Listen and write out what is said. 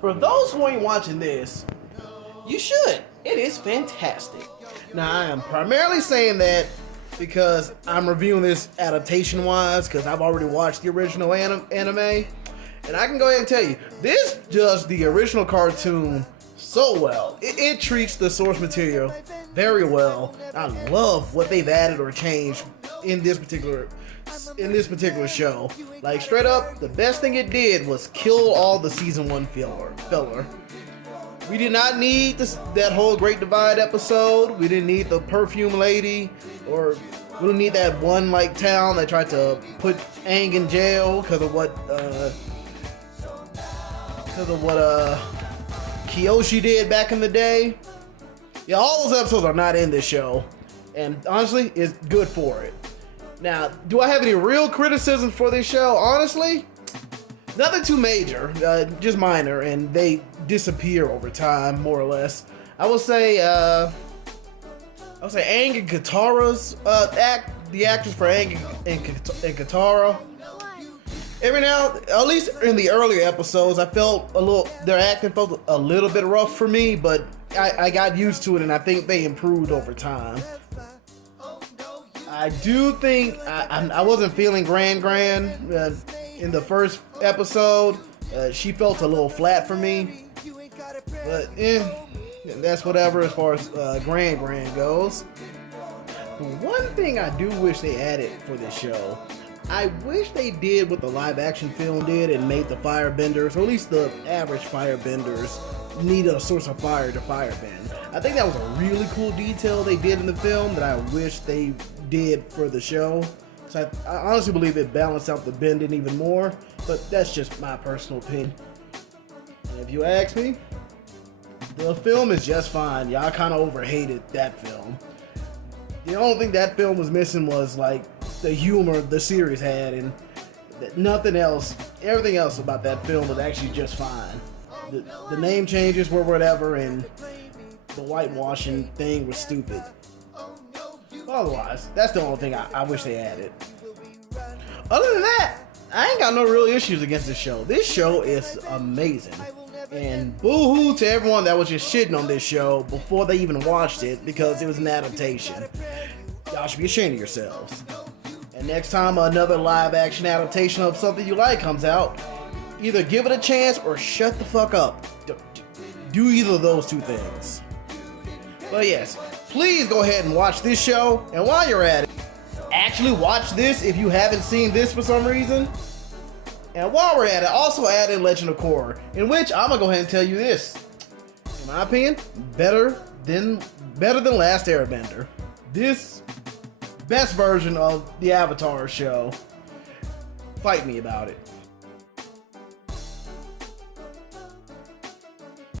For those who ain't watching this, you should. It is fantastic. Now, I am primarily saying that because I'm reviewing this adaptation-wise, because I've already watched the original anime, and I can go ahead and tell you, this does the original cartoon so well. It treats the source material very well. I love what they've added or changed in this particular show. Like, straight up, the best thing it did was kill all the season 1 filler. We did not need that whole Great Divide episode. We didn't need the perfume lady, or we didn't need that one town that tried to put Aang in jail because of what Kyoshi did back in the day. Yeah, all those episodes are not in this show, and honestly, it's good for it. Now, do I have any real criticisms for this show? Honestly, nothing too major, just minor, and they disappear over time, more or less. I would say Aang and Katara's the actors for Aang and Katara. Every now, at least in the earlier episodes, I felt their acting felt a little bit rough for me, but I got used to it, and I think they improved over time. I do think I wasn't feeling Gran in the first episode. She felt a little flat for me, but that's whatever as far as Gran goes. But one thing I do wish they added for this show, I wish they did what the live action film did and made the firebenders, or at least the average firebenders, need a source of fire to firebend. I think that was a really cool detail they did in the film that I wish they did for the show. So I honestly believe it balanced out the bending even more, but that's just my personal opinion. And if you ask me, the film is just fine. Y'all kind of overhated that film. The only thing that film was missing was the humor the series had, and nothing else. Everything else about that film was actually just fine. The name changes were whatever, and the whitewashing thing was stupid. Otherwise, that's the only thing I wish they added. Other than that, I ain't got no real issues against this show. This show is amazing. And boo-hoo to everyone that was just shitting on this show before they even watched it because it was an adaptation. Y'all should be ashamed of yourselves. And next time another live action adaptation of something you like comes out, either give it a chance or shut the fuck up. Do either of those two things. But yes, please go ahead and watch this show, and while you're at it, actually watch this if you haven't seen this for some reason. And while we're at it, also add in Legend of Korra, in which I'm gonna go ahead and tell you this. In my opinion, better than Last Airbender. This best version of the Avatar show. Fight me about it.